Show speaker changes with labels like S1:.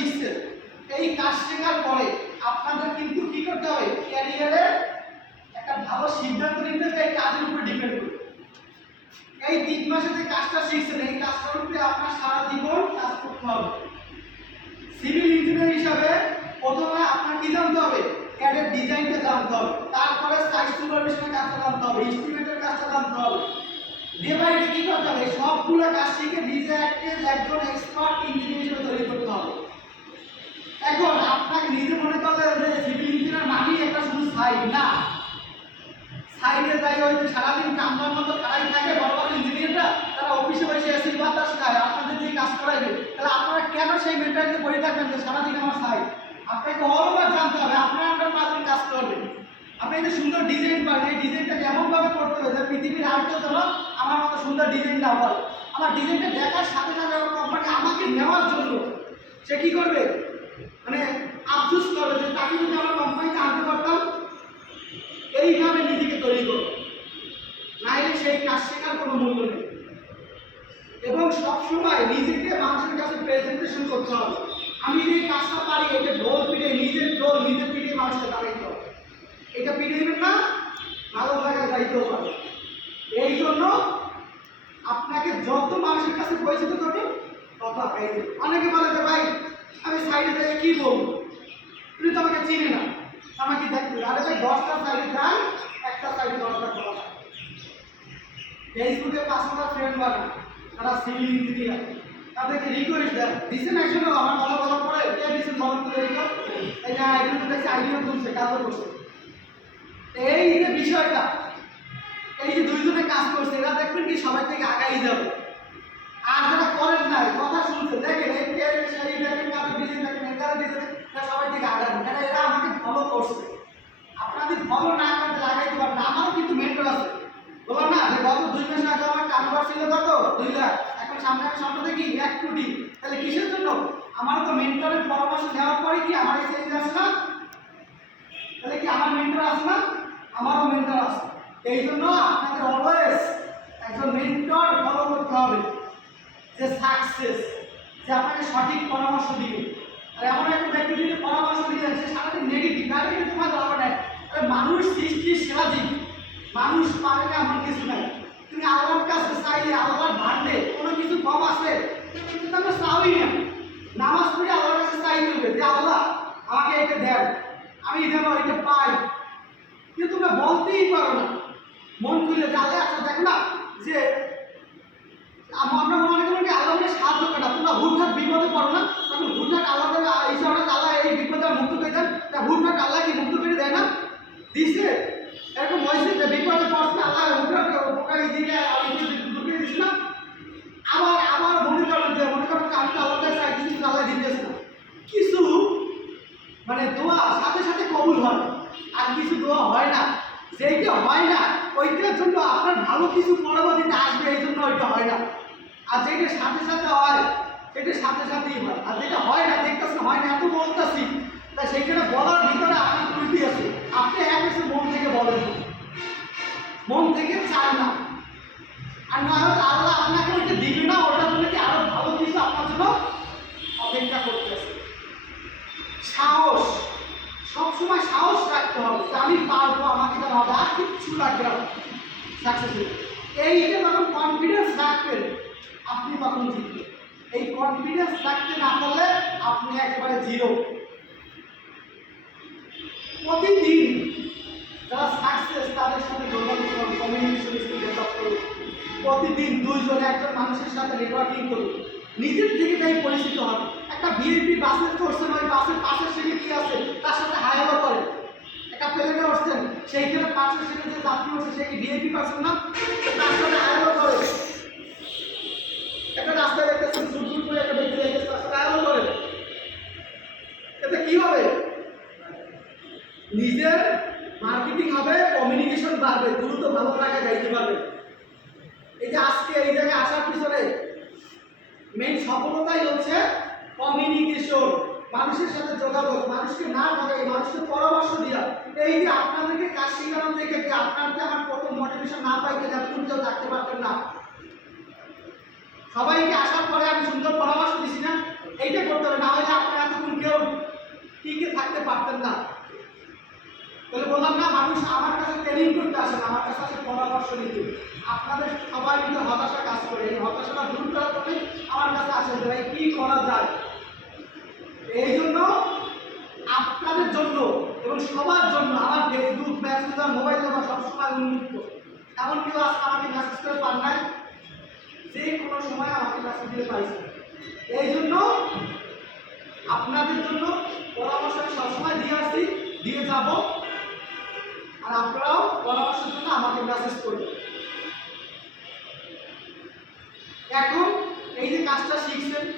S1: শিখছেন এই কাজ শেখার পরে আপনাদের কিন্তু কি করতে হবে? ক্যারিয়ারে একটা ভালো সিদ্ধান্ত নিতে হবে, এই কাজের উপর ডিপেন্ড করে এই তিন মাসে যে কাজটা শিখছেন, এই কাজটার উপরে আপনার সারা জীবন কাজ করতে হবে। সিভিল ইঞ্জিনিয়ার হিসাবে প্রথমে আপনার কি জানতে হবে? ক্যাডের ডিজাইনটা জানতে হবে। তারপরে সাইজ সুপারভিশনের কাজটা জানতে হবে ইস্টিমেটের কাজটা জানতে হবে। ডে বাই ডে কি করতে হবে? সবগুলো কাজ শিখে নিজে একজন এক্সপার্ট ইঞ্জিনিয়ার হিসেবে তৈরি করতে হবে। এখন আপনাকে নিজে মনে করলে যে সিভিল ইঞ্জিনিয়ার মানেই একটা শুধু সাইড, না? সাইডে যাই হয়তো সারাদিন কামলার মতো খারাই থাকে, বড় বড় ইঞ্জিনিয়াররা, তারা অফিসে বসে এসে বাতাস খায়, আপনাদের দিয়ে কাজ করাইবে। তাহলে আপনারা কেন সেই মেন্টালিতে পড়ে থাকবেন যে সারাদিন আমার সাইড? আপনাকে অলবার জানতে হবে, আপনার আপনার পাঁচজন কাজ করবেন। আপনি যে সুন্দর ডিজাইন পারেন এই ডিজাইনটাকে এমনভাবে করতে হবে যে পৃথিবীর আর কেউ যেন আমার মতো সুন্দর ডিজাইন না পারে আমার ডিজাইনটা দেখার সাথে সাথে কোম্পানি আমাকে নেওয়ার জন্য সে কী করবে? মানে আফসোস করবে যে তাকে যদি আমার কোম্পানিতে আনতে পারতাম, এইভাবে নিজেকে তৈরি করো। নাইলে সেই কাজ শেখার কোনো মূল্য নেই। এবং সবসময় নিজেকে মানুষের কাছে প্রেজেন্টেশন করতে হবে। আমি যে কাজটা পারি এটা ঢোল পিঠে, নিজের ঢোল নিজের পিঠে মানুষকে দাঁড়াইতে হবে। এটা পিঠে দেবেন না, ভালো জায়গায় যাইতেও পারে এই জন্য আপনাকে যত মানুষের কাছে পরিচিত করবেন তত আগাই অনেকে বলে যে, ভাই আমি সাইডে থেকে কী বলব? তুমি তো আমাকে চিনি না। আমাকে দেখবে আরে ভাই, দশটা সাইডে যান একটা সাইডে দশটা খোলা ফেসবুকে পাঁচ হাজার ফ্রেন্ড বানান তারা ইঞ্জিনিয়ার তাদেরকে রিকোয়েস্ট দেন দিচ্ছেন একজন আমার কথা বলার পরে কে দিচ্ছেন বলেন তো এই যে আইডিয়া তো দেখছি আইডিয়া তুলছে, কাজও করছে। এই যে বিষয়টা, এই যে দুইজনে কাজ করছে, এরা দেখবেন কি সবাই থেকে আগাই যাবে। আর যারা করেন নাই কথা শুনছে দেখেন এই কে সেই দেখেন কারও ডিজাইন দেখেন এটার ডিজাইন এরা সবাই থেকে আগান এটা এরা আমাকে ফলো করছে আপনাদের ফলো না করতে লাগাইতে পারেন না আমারও কিন্তু মেন্টর আছে বললাম না যে গত দুই মাস আগে আমার কারবার ছিল কত? দুই লাখ। এখন সামনে আমি স্বপ্ন দেখি, এক কোটি। তাহলে কিসের জন্য? আমার তো মেন্টরের পরামর্শ নেওয়ার পরে কি আমার চেঞ্জ আসে না? তাহলে কি আমার মেন্টর আছে না? আমারও মেন্টর আছে এই জন্য আপনাদের অলওয়েজ একজন মেন্টর ফলো করতে হবে। যে সাকসেস যে আপনাকে সঠিক পরামর্শ দিবে। আর এমন একটা ব্যক্তি যদি পরামর্শ দিয়ে সে সারাদিন নেগেটিভ তাহলে কিন্তু তোমার দরকার নাই। মানুষ সৃষ্টির সেরা জীব। মানুষ পারে না এমন কিছু নাই তুমি আল্লাহর কাছে চাইলে আল্লাহর ভান্ডে কোনো কিছু কম আছে কিন্তু আমরা চাওই না। নামাজ পড়ে আল্লাহর কাছে চাইতে হবে যে আল্লাহ আমাকে এটা দেন, আমি যেন এটা পাই। কিন্তু তোমরা বলতেই পারো না। মন খুলে যে আল্লাহ দেখ না, যে আম- আমরা মনে করি কি আল্লাহ সাহায্য করে না। তোমরা হুটহাট বিপদে পড়ো না, তখন হুটহাট আল্লাহ দেবে ঈশ্বরের আল্লাহ এই বিপদে মুক্ত করে দেন তা হুটহাট আল্লাহ কি মুক্ত করে দেয় না? দিছে? এরকম হয়েছে যে বিপদে পড়ছে, আল্লাহ হুটহাট দিকে আমি ঢুকিয়ে দিস না আবার আবার মনে করেন যে মনে করেন যে আমি তো আল্লাহ কাছে চাইছি কিন্তু আল্লাহ দিতেছে না কিছু মানে দোয়া সাথে সাথে কবুল হয় আর কিছু দোয়া হয় না সেইটা হয় না, ওইটার জন্য আপনার ভালো কিছু পরবর্তীতে আসবে, এই জন্য ওইটা হয় না। আর যেটা সাথে সাথে হয়, সেটা সাথে সাথেই হয়। আর যেটা হয় না দেখতেছে হয় না, এত বলতেছি, তা সেইখানে বলার ভিতরে আমি ত্রুটি আছে। আপনি এক এসে মন থেকে বলেন। মন থেকে চান না। আর না হয়তো আল্লাহ আপনাকে ওইটা দিবে না, ওটার জন্য কি আরও ভালো কিছু আপনার জন্য অপেক্ষা করতেছে। সাহস। সবসময় সাহস রাখতে হবে যে আমি পারব, আমাকে দেওয়া হবে। আর কিচ্ছু লাগবে না। সাকসেস এইটা যখন কনফিডেন্স রাখবেন, আপনি তখন জিতবেন। এই কনফিডেন্স রাখতে না পারলে আপনি একেবারে জিরো প্রতিদিন যারা সাকসেস তাদের সাথে যোগাযোগ করুন কমিউনিকেশন স্কিল করুন। প্রতিদিন দুইজন একজন মানুষের সাথে নেটওয়ার্কিং করুন। নিজের থেকে তাই পরিচিত হন। একটা ভিআইপি বাসে চড়ছেন, ওই বাসের পাশের সিটে কি আছে? তার সাথে হায়ালো করেন একটা প্লেনে উঠছেন সেইখানে পাশের সিটে যে যাত্রী উঠছে সে ভিআইপি পার্সন না তার সাথে করে। একটা রাস্তায় দেখতেছেন সুন্দর করে একটা ব্যক্তি দেখতেছে সাথে হায়ালো এতে কি হবে? নিজের মার্কেটিং হবে কমিউনিকেশন বাড়বে দ্রুত ভালো জায়গায় যাইতে পারবে। এই যে আজকে এই জায়গায় আসার পিছনে মেইন সফলতাই হচ্ছে কমিউনিকেশন মানুষের সাথে যোগাযোগ, মানুষকে না ঠকাই মানুষকে পরামর্শ দেওয়া এই যে আপনাদেরকে কাজ থেকে কি আপনার যে আমার কত মোটিভেশন না পাইতে যতক্ষণ কেউ থাকতে পারতেন না। সবাইকে আসার পরে আমি সুন্দর পরামর্শ দিছি না এইটা করতে হবে, না হলে আপনার এত পারতেন না। তাহলে বললাম না, মানুষ আমার কাছে ট্রেনিং করতে আসে না, আমার কাছে আসে পরামর্শ নিতে। আপনাদের সবাই মিলে হতাশা কাজ করে, এই হতাশাটা দূর উন্মুক্ত। এমন কেউ আজকে আমাকে মেসেজ করে পান নাই? যে কোনো সময় আমাকে মেসেজ দিয়ে পাইছে। এই জন্য আপনাদের জন্য পরামর্শ আমি সবসময় দিয়ে আসি, দিয়ে যাব। আর আপনারাও পরামর্শের জন্য আমাকে মেসেজ করবেন। এখন এই যে কাজটা শিখছেন